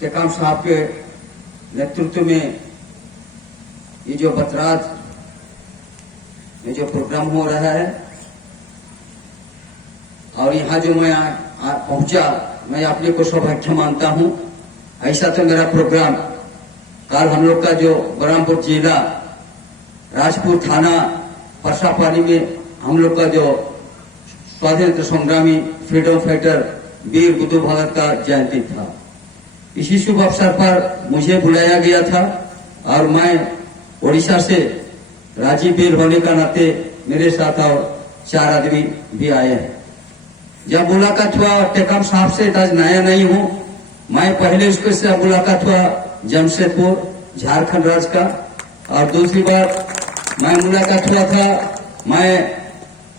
टेकाम साहब के नेतृत्व में ये जो बतराज में जो प्रोग्राम हो रहा है, और यहाँ जो मैं पहुंचा, मैं अपने को सौभाग्य मानता हूं। ऐसा तो मेरा प्रोग्राम कल हम लोग का जो बलरामपुर जिला राजपुर थाना परसापानी में हम लोग का जो स्वाधीनता संग्रामी फ्रीडम फाइटर वीर बुद्धू भगत का जयंती था। इसी शुभ अवसर पर मुझे बुलाया गया था और मैं ओडिशा से राजीव वीर होने का नाते मेरे साथ और 4 आदमी भी आए हैं। जब मुलाकात हुआ टेकाम साहब से, आज नया नहीं हूँ, मैं पहले उसके से मुलाकात हुआ जमशेदपुर झारखंड राज्य का, और दूसरी बार मैं मुलाकात हुआ था मैं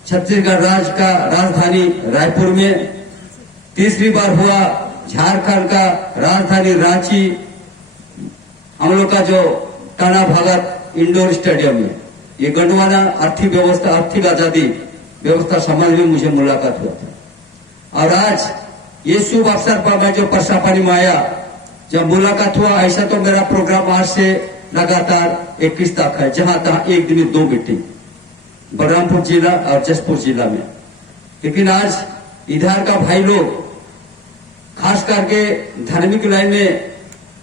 छत्तीसगढ़ राज्य का राजधानी रायपुर में, तीसरी बार हुआ झारखंड का राजधानी रांची, हम लोग का जो टाना भगत इंडोर स्टेडियम में। ये गंडवाना आर्थिक व्यवस्था, आर्थिक आजादी व्यवस्था समाज में मुझे मुलाकात हुआ था। और आज ये शुभ अवसर पर मैं जो परसापानी में आया, जब मुलाकात हुआ, ऐसा तो मेरा प्रोग्राम आज से लगातार 21 तक है, जहां तहां एक दिन में 2 मीटिंग बलरामपुर जिला और जसपुर जिला में। लेकिन आज इधर का भाई लोग खास करके धार्मिक लाइन में,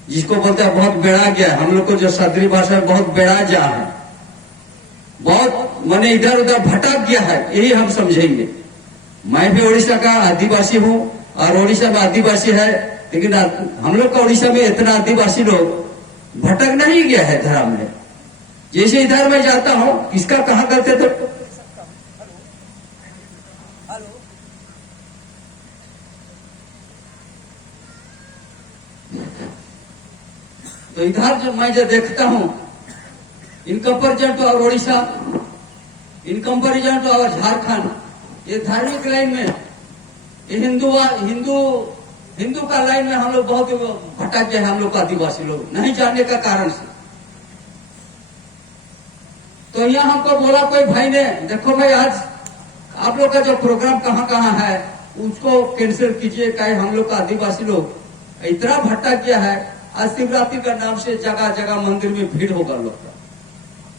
जिसको बोलते हैं बहुत बेड़ा गया, हम लोग को जो सदरी भाषा में बहुत बेड़ा जा है, बहुत माने इधर उधर भटक गया है, यही हम समझेंगे। मैं भी उड़ीसा का आदिवासी हूँ और उड़ीसा में आदिवासी है, लेकिन हम लोग का उड़ीसा में इतना आदिवासी लोग भटक नहीं गया है धर्म में। जैसे इधर मैं जाता हूँ, किसका कहाँ करते थे, तो इधर जो मैं जो देखता हूँ, इन कंपेरिजन टू और उड़ीसा, इन कंपेरिजन टू और झारखंड, ये धार्मिक लाइन में ये हिंदू का लाइन में हम लोग बहुत भटक गए, हम लोग आदिवासी लोग नहीं जानने का कारण से। तो यहाँ हमको बोला कोई भाई ने, देखो भाई आज आप लोग का जो प्रोग्राम कहाँ कहाँ है उसको कैंसिल कीजिए, कहे हम लोग का आदिवासी लोग इतना भटक गया है, आज शिवरात्रि का नाम से जगह जगह मंदिर में भीड़ होगा लोग का।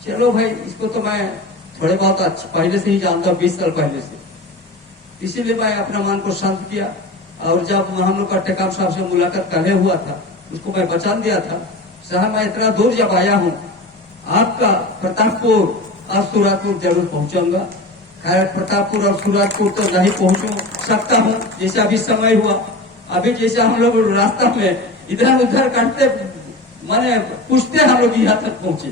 चलो भाई, इसको तो मैं थोड़े बहुत पहले से ही जानता हूँ, 20 साल पहले से, इसीलिए मैं अपना मन को शांत किया। और जब हम लोग का टेकाम साहब से मुलाकात करने हुआ था, उसको मैं वचन दिया था, साहब मैं इतना दूर जब आया हूँ, आपका प्रतापपुर और सूरजपुर जरूर पहुंचाऊंगा। खैर प्रतापपुर और सूरजपुर तो नहीं पहुंच सकता हूँ, जैसे अभी समय हुआ, अभी जैसे हम लोग रास्ता में इधर उधर करते माने पूछते हम लोग यहाँ तक पहुंचे,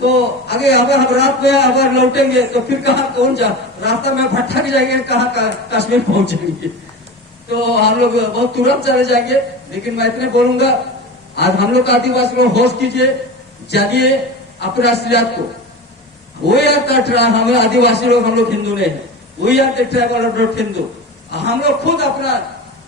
तो आगे अगर हम रात में अगर लौटेंगे तो फिर कहाँ कौन जा, रास्ता में भटक जाएंगे, कहाँ कश्मीर पहुंचेंगे, तो हम लोग बहुत तुरंत चले जाएंगे। लेकिन मैं इतने बोलूंगा, आज हम लोग आदिवासी लोग होश कीजिए, जागिए अपने असलियत को। वो यार कट रहा, हम आदिवासी लोग, हम लोग हिंदू नहीं है, वो यार ट्राइबल हिंदू, हम लोग खुद अपना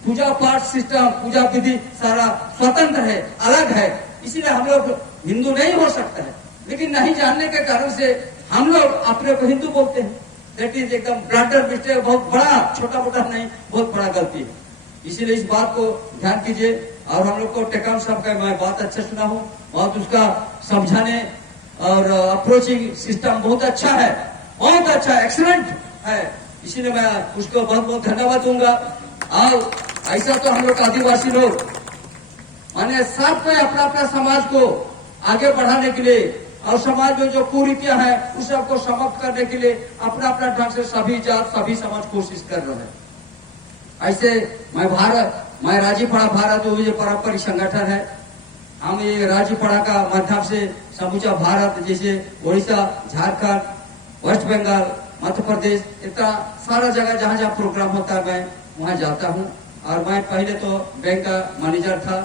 पूजा पाठ सिस्टम, पूजा विधि सारा स्वतंत्र है, अलग है, इसीलिए हम लोग हिंदू नहीं हो सकता है। लेकिन नहीं जानने के कारण से हम लोग अपने को हिंदू बोलते हैं। दैट इज एकदम ब्लंडर मिस्टेक, बहुत बड़ा, छोटा मोटा नहीं, बहुत बड़ा गलती है। इसीलिए इस बात को ध्यान कीजिए। और हम लोग को टेकाम साहब का मैं बात अच्छा सुना हूँ, बहुत उसका समझाने और अप्रोचिंग सिस्टम बहुत अच्छा है, बहुत अच्छा, एक्सीलेंट है, इसीलिए मैं उसको बहुत बहुत धन्यवाद दूंगा। और ऐसा तो हम लोग आदिवासी लोग माने साथ में अपना अपना समाज को आगे बढ़ाने के लिए और समाज में जो कुरीतियां हैं उस सबको समाप्त करने के लिए अपना अपना ढंग से सभी जात सभी समाज कोशिश कर रहे हैं। ऐसे मैं राजीपड़ा भारत जो पारंपरिक संगठन है, हम ये राजीपड़ा का माध्यम से समूचा भारत, जैसे उड़ीसा, झारखंड, वेस्ट बंगाल, मध्य प्रदेश, इतना सारा जगह जहाँ जहाँ प्रोग्राम होता है मैं वहाँ जाता हूँ। और मैं पहले तो बैंक का मैनेजर था,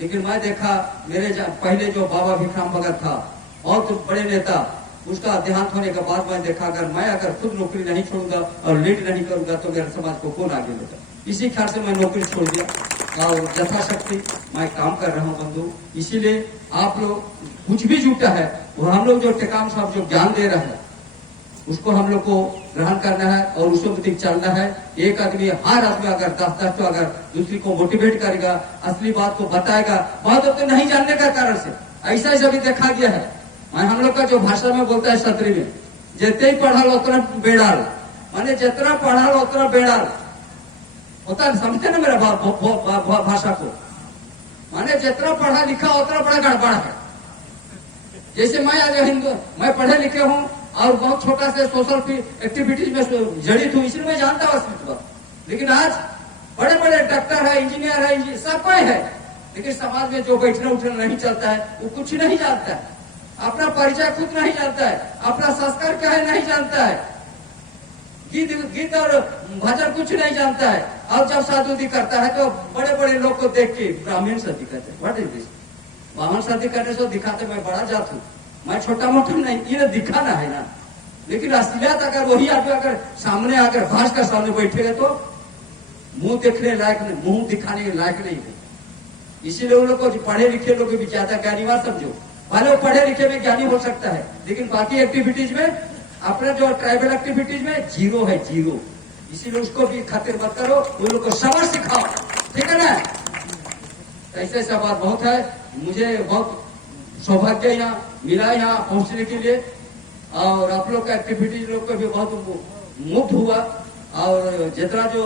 लेकिन मैं देखा मेरे पहले जो बाबा भिखराम भगत था, बहुत बड़े नेता, उसका देहांत होने के बाद मैं देखा अगर खुद नौकरी नहीं छोड़ूंगा और लीड नहीं करूंगा तो मेरे समाज को कौन आगे लेगा। इसी ख्याल से मैं नौकरी छोड़ दिया और यथाशक्ति मैं काम कर रहा हूँ बंधु। इसीलिए आप लोग कुछ भी जुटा है, वो हम लोग जो टेकाम साहब जो ज्ञान दे रहे हैं उसको हम लोग को ग्रहण करना है और उसको मुताबिक चलना है। एक आदमी, हर आदमी अगर 10-10 तो अगर दूसरी को मोटिवेट करेगा, असली बात को बताएगा, बहुत तो नहीं जानने का कारण से ऐसा ऐसा भी देखा गया है। हम लोग का जो भाषा में बोलता है क्षत्रिय में, जितने ही पढ़ा लो उतना बेड़ाल, माने जितना पढ़ा लो उतना बेड़ाल होता है। समझते ना मेरा भाषा को, माने जितना पढ़ा लिखा उतना बड़ा गड़बड़ है। जैसे मैं आज मैं पढ़े लिखे हूँ और बहुत छोटा से सोशल एक्टिविटीज में जड़ित हूँ, इसलिए मैं जानता हूँ। लेकिन आज बड़े बड़े डॉक्टर है, इंजीनियर है, सब कोई है, लेकिन समाज में जो बैठना उठना नहीं चलता है वो कुछ नहीं जानता है। अपना परिचय खुद नहीं जानता है, अपना संस्कार क्या है नहीं जानता है, गीत और भजन कुछ नहीं जानता है। और जब शादी करता है तो बड़े बड़े लोग को देख के ब्राह्मण शादी करते हैं। What is this? ब्राह्मण शादी करने से दिखाते मैं बड़ा जात हूँ, मैं छोटा मोटा नहीं, ये दिखाना है ना। लेकिन असलियत अगर वही आदमी अगर सामने आकर भाष का सामने बैठेगा तो मुंह देखने लायक नहीं, मुंह दिखाने के लायक नहीं है। इसीलिए उन लोग को पढ़े लिखे लोग भी ज्यादा ज्ञानी बात समझो। भले वो पढ़े लिखे में ज्ञानी हो सकता है, लेकिन बाकी एक्टिविटीज में, अपने जो ट्राइबल एक्टिविटीज में जीरो है, जीरो। इसीलिए उसको भी खातिर मत करो, उन लोग को सबक सिखाओ, ठीक है ना। ऐसे ऐसा बात बहुत है। मुझे बहुत सौभाग्य यहाँ मिला यहाँ पहुंचने के लिए, और आप लोग का एक्टिविटीज लोग को भी बहुत मुक्त हुआ। और जितना जो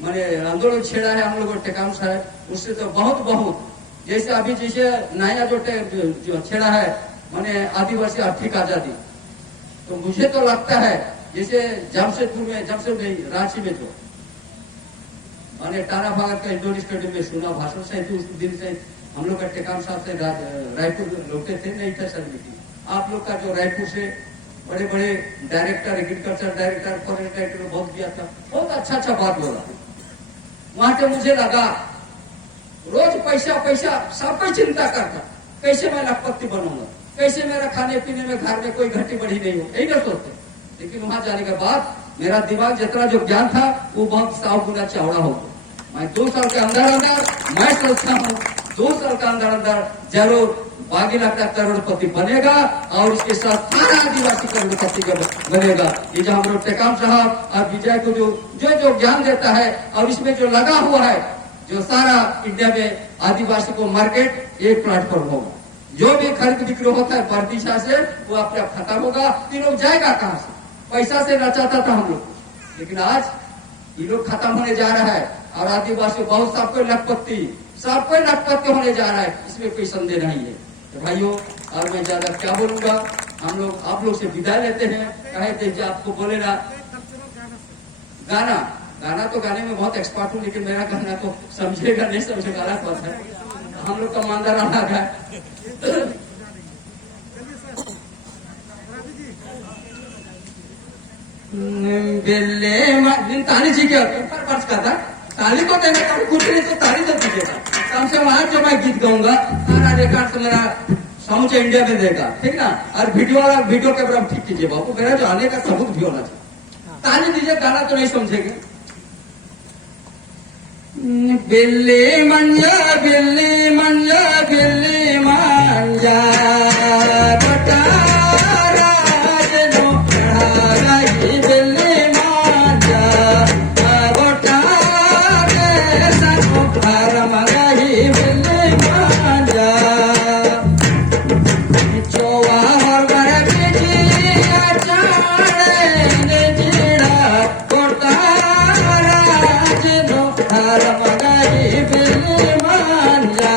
मैंने आंदोलन छेड़ा है हम लोग टेकाम साहब, उससे तो बहुत जैसे अभी जैसे नया जो छेड़ा है मैंने आदिवासी आर्थिक आजादी, तो मुझे तो लगता है जैसे जमशेदपुर में, जमशेदपुर नहीं, रांची में जो मैंने टाना भगत का इंडोर स्टेडियम में सुना भाषण से, उस दिन से हम लोग का टेकाम साहब से रायपुर लौटे थे, नहीं था सर मीटिंग। आप लोग का जो रायपुर से बड़े बड़े director, agriculture director, forest director बहुत किया था, बहुत अच्छा बात बोला। वहां से मुझे लगा रोज पैसा सब कोई चिंता करता, कैसे मैं लखपति बनूंगा, कैसे मेरा खाने पीने में घर में कोई घटी बढ़ी नहीं हो, यही ना सोचते। लेकिन वहां जाने के बाद मेरा दिमाग जितना जो ज्ञान था वो बहुत 100 गुना चौड़ा हो गया। मैं 2 साल के अंदर मैं सोचता हूँ 2 साल के अंदर जरूर बागीला का करोड़पति बनेगा, और इसके साथ सारा आदिवासी करोड़पति बनेगा। ये जो हम लोग टेकाम साहब और विजय को जो ज्ञान देता है, और इसमें जो लगा हुआ है, जो सारा इंडिया में आदिवासी को मार्केट एक प्लेटफॉर्म होगा। जो भी खरीद बिक्री होता है प्रतिशा से वो अपने आप खत्म होगा। ये लोग जाएगा कहाँ से? पैसा से नचाता था हम लोग, लेकिन आज ये लोग खत्म होने जा रहा है, और आदिवासी बहुत सबको लखपति होने जा रहा है, इसमें कोई संदेह नहीं है। तो भाइयों, और मैं ज्यादा क्या बोलूंगा, हम लोग आप लोग से विदाई लेते हैं। कहे थे आपको बोले ना गाना तो गाने में बहुत एक्सपर्ट हूँ, लेकिन मेरा गाना तो समझेगा नहीं समझेगा अलग बात है। हम लोग का मानदार अलग है। ताली जी के ऊपर खर्च का था, ताली को देने का कुछ नहीं, तो ताली तो दीजिएगा कम से कम। आज जो मैं गीत गाऊंगा सारा रिकॉर्ड तो मेरा समूचे इंडिया में देगा, ठीक ना। और वीडियो कैमरा ठीक कीजिए बाबू, मेरा जो आने का सबूत भी होना चाहिए। ताली दीजिए, गाना तो नहीं समझेंगे। बिल्ली मंजा बिल्ली मंजा बिल्ली मंजा बटा Bill Manja,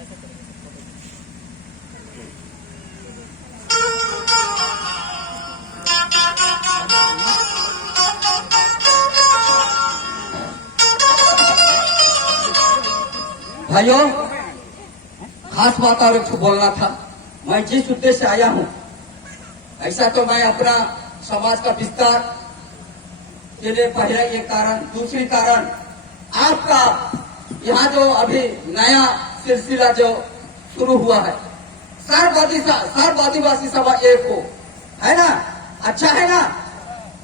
भाइयों, खास बात और एक बोलना था। मैं जिस उद्देश्य से आया हूं, ऐसा तो मैं अपना समाज का विस्तार के लिए पहला ये कारण, दूसरी कारण आपका यहाँ जो अभी नया सिलसिला जो शुरू हुआ है, सर्व आदिवासी सभा एक हो, है ना, अच्छा है ना,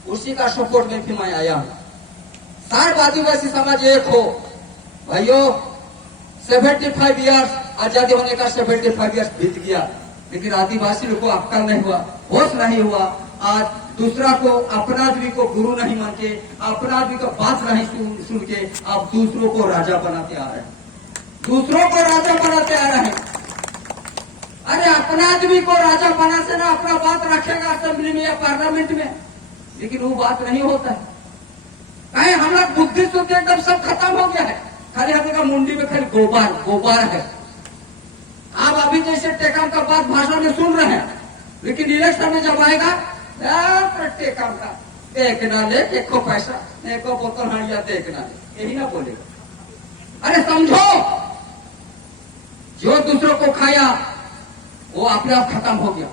उसी का सपोर्ट में भी मैं आया हूँ। सर्व आदिवासी समाज एक हो भाइयों। 75 ईयर्स आजादी होने का 75 ईयर्स बीत गया, लेकिन आदिवासी लोग को अक्कल नहीं हुआ, होश नहीं हुआ। आज दूसरा को, अपना आदमी को गुरु नहीं मान के, अपना आदमी का बात नहीं सुन के आप दूसरों को राजा बनाते आ रहे हैं, दूसरों को राजा बनाते आ रहे हैं। अरे अपना आदमी को राजा बना से ना अपना बात रखेगा असेंबली में या पार्लियामेंट में, लेकिन वो बात नहीं होता है। कहीं हम लोग बुद्धि सुद्धि एकदम सब खत्म हो गया है, खाली हम लोग मुंडी में खाली गोबर है। आप अभी जैसे टेकम का बात भाषण में सुन रहे हैं, लेकिन इलेक्शन में जब आएगा टेकम का देखना ले, एको पैसा एको बोतल हड़िया देखना ले, यही ना बोलेगा। अरे समझो, जो दूसरों को खाया वो अपने आप खत्म हो गया।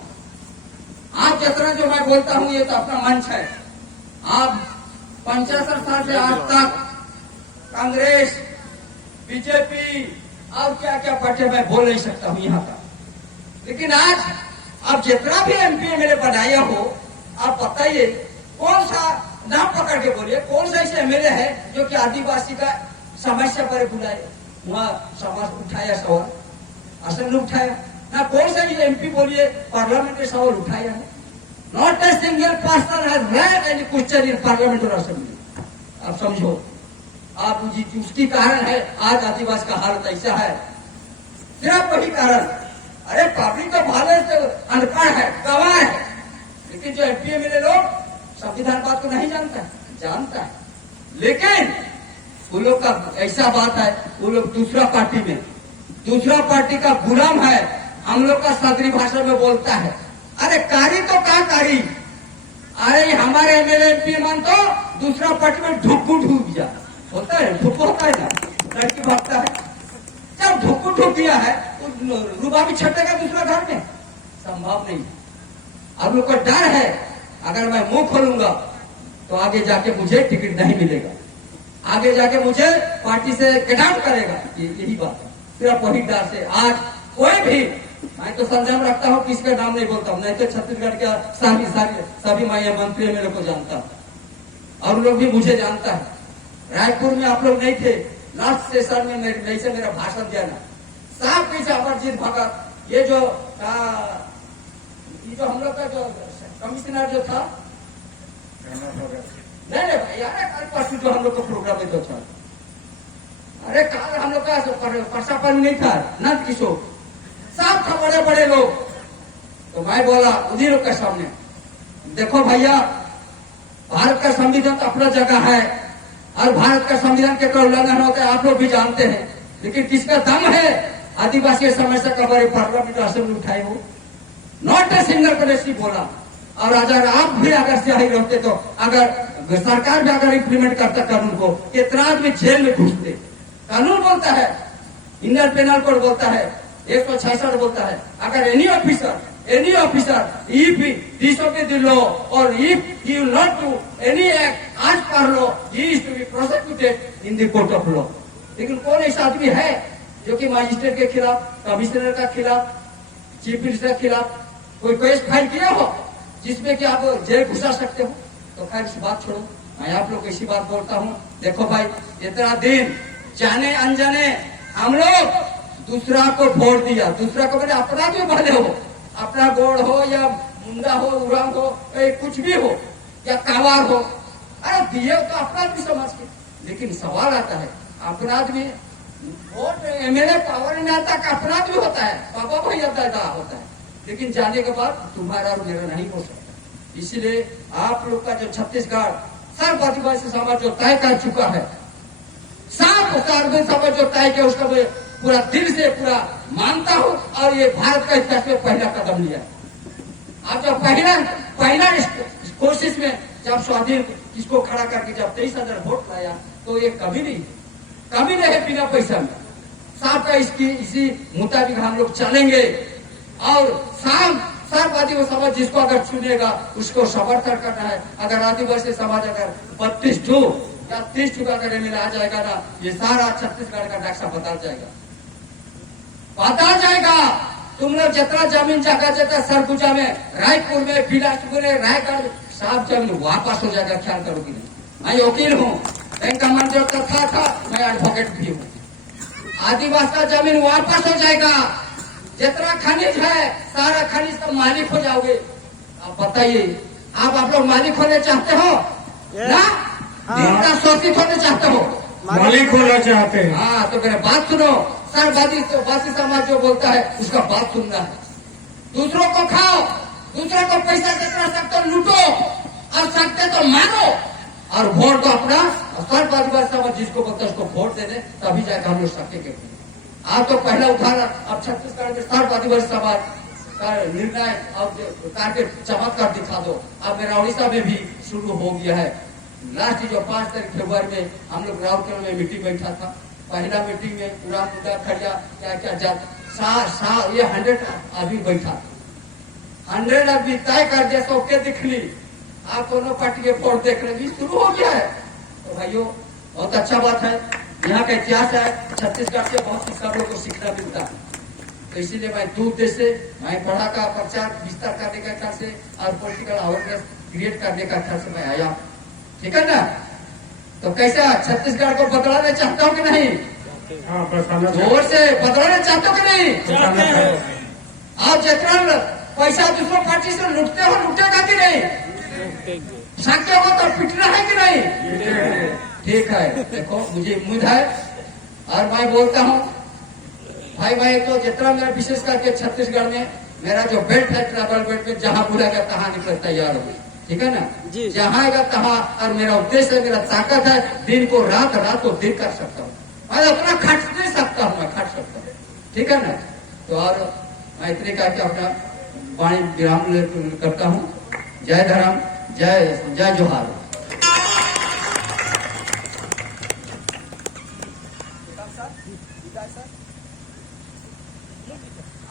आप जितना जो मैं बोलता हूं ये तो अपना मंच है। आप 75 साल से आज तक कांग्रेस, बीजेपी और क्या क्या पार्टी मैं बोल नहीं सकता हूं यहाँ का, लेकिन आज आप जितना भी एमपी एमएलए बनाए हो, आप बताइए कौन सा नाम पकड़ के बोलिए, कौन सा ऐसे एमएलए है जो कि आदिवासी का समस्या पर बुलाए, वहां समाज उठाया सवाल, असेंबली उठाया ना, कौन सा एमपी बोलिए पार्लियामेंट में सवाल उठाया है। Not a single person has red any question in parliament और असेंबली। आप समझो, आप उसकी कारण है आज आदिवासी का हालत ऐसा है, सिर्फ वही कारण। अरे पब्लिक तो भाले से अनपढ़ है, गवार है, लेकिन जो एमपी एमएलए लोग संविधान बात को नहीं जानता है, लेकिन वो लोग का ऐसा बात है, वो लोग दूसरा पार्टी का गुलाम है, हम लोग का सदरी भाषा में बोलता है। अरे कारी तो क्या कारी, अरे हमारे एमएलए एमपी मान तो दूसरा पार्टी में ढुक जा होता है, ढुक होता है ना, लड़की भागता है, जब ढुक गया है रुबा भी छटेगा दूसरा घर में, संभव नहीं। अब लोग को डर है, अगर मैं मुंह खोलूंगा तो आगे जाके मुझे टिकट नहीं मिलेगा, आगे जाके मुझे पार्टी से गेट आउट करेगा, यही बात है। सिर्फ वही डर से आज कोई भी, मैं तो संयम रखता हूँ, किसका नाम नहीं बोलता हूँ, नहीं तो छत्तीसगढ़ के सभी मैं मंत्री मेरे को जानता हूँ, और लोग भी मुझे जानता है। रायपुर में आप लोग नहीं थे, लास्ट सेशन में नहीं से मेरा भाषण दिया ना, साफ पीछे अमरजीत भगत, ये जो हम लोग का जो कमिश्नर जो था, नहीं भाई, अरे कल परसों जो हम लोग का प्रोग्राम में तो था, अरे कल हम लोग का परसापन नहीं था, नंद किशोर साहब था, बड़े बड़े लोग। तो मैं बोला उन्हीं लोग के सामने, देखो भैया, भारत का संविधान तो अपना जगह है, और भारत का संविधान के उल्लंघन होता है, आप लोग भी जानते हैं, लेकिन किसका दम है आदिवासी समस्या का बड़े पार्लियामेंट असेंबली उठाए हो? नॉट ए सिंगल पॉलिसी बोला। और अगर आप भी अगर सही रहते तो, अगर सरकार भी अगर इम्प्लीमेंट करता कानून को, कितना आदमी जेल में घुसते। कानून बोलता है, इंडियन पेनल कोड बोलता है, 166 बोलता है, अगर any officer if he disobey the law or if he will not do any act as per law, he is to be prosecuted in the court of law. लेकिन कौन ऐसा आदमी है जो कि मजिस्ट्रेट के खिलाफ, कमिश्नर का खिलाफ, चीफ मिनिस्टर के खिलाफ कोई केस फाइल किया हो जिसमें कि आप जेल घुसा सकते हो? तो खैर इस बात छोड़ो, मैं आप लोग ऐसी बात बोलता हूँ। देखो भाई, इतना दिन जाने अनजाने हम लोग दूसरा को वोट दिया, दूसरा को मैंने अपना भी भले हो, अपना गोड़ हो या मुंडा हो, उरंग हो, कुछ भी हो या कावार हो, अरे दिए तो अपना भी समझ के। लेकिन सवाल आता है, अपराध में वोट एमएलए पावर में आता का अपराध भी होता है, पापा भैया दादा होता है, लेकिन जाने के बाद तुम्हारा और मेरा नहीं हो सकता। इसलिए आप लोग का जो छत्तीसगढ़ सर्व आदिवासी समाज जो तय कर चुका है, सर्व समाज जो तय किया, उसका पूरा दिल से पूरा मानता हूँ और ये भारत का इतिहास में पहला कदम लिया। आप जब पहला इस कोशिश में जब स्वाधीन इसको खड़ा करके जब 23,000 वोट लाया तो ये कभी नहीं है बिना पैसा में साहब का इसी मुताबिक हम लोग चलेंगे और सामवादी वो समाज जिसको अगर चुनेगा उसको समर्थन करना है। अगर आदिवासी समाज अगर 32 या 30 अगर मिला आ जाएगा ना ये सारा छत्तीसगढ़ का नक्शा बदल जाएगा। तुम लोग जितना जमीन जगह जितना सरगुजा में रायपुर में बिलासपुर में रायगढ़ साफ जमीन वापस हो जाएगा। ख्याल करोगे नहीं। मैं वकील हूँ, बैंक का मंजूर था मैं एडवोकेट भी हूँ। आदिवासी का जमीन वापस हो जाएगा। जितना खनिज है सारा खनिज का मालिक हो जाओगे। आप बताइए आप लोग मालिक होने चाहते हो ना? जितना शोषित होने चाहते हो? मालिक होना चाहते हैं। हाँ तो मेरे बात सुनो। सरवादी समाज जो बोलता है उसका बात सुनना है। दूसरों को खाओ, दूसरों को पैसा जितना सकते हो लूटो और सकते तो मानो और वोट तो अपना सर्ववादी समाज जिसको बोलता है उसको वोट दे दे तभी जाकर हम लोग सकेंगे। आप तो पहला उदाहरण अब छत्तीसगढ़ में सर्ववादी समाज का निर्णय अब करके चमत्कार दिखा दो। अब मेरा उड़ीसा में भी शुरू हो गया है। लास्ट जो 5 तारीख फरवरी में हम लोग राउरकेला में मीटिंग बैठा था। पहला मीटिंग में पूरा मुद्दा खड़िया क्या जात ये 100 आदमी बैठा। 100 आदमी तय कर दिया सबके दिख ली। आप दोनों पार्टी के वोट देख रहे शुरू हो गया है। तो भाइयों बहुत अच्छा बात है। यहाँ का इतिहास है छत्तीसगढ़ से बहुत सी सब लोग को सीखना मिलता है। तो इसीलिए मैं दूर देश से मैं पढ़ा का प्रचार विस्तार करने का ख्याल से और पॉलिटिकल अवेयरनेस क्रिएट करने का ख्याल से मैं आया। ठीक है ना? तो कैसा छत्तीसगढ़ को बदलाना चाहता हूँ कि नहीं? जोर से बदलाना चाहते हो कि नहीं? आप जितना पैसा दूसरों पार्टी से लूटते हो लूटेगा कि नहीं? सकते हो तो पिटना है कि नहीं? ठीक है। देखो मुझे उम्मीद है और मैं बोलता हूँ भाई तो जितना मेरा विशेष करके छत्तीसगढ़ में मेरा जो बेल्ट है ट्रैवल बेल्ट में जहाँ बुलाएगा तहाँ निकल तैयार होगी। ठीक है ना? जहाँ आएगा तहाँ और मेरा उद्देश्य है मेरा ताकत है दिन को रात को दिन कर सकता हूँ। मैं अपना खट नहीं सकता हूँ, मैं खट सकता हूँ। ठीक है ना? तो और मैं इतने करके अपना वाणी विराम करता हूँ। जय धर्म, जय जोहार।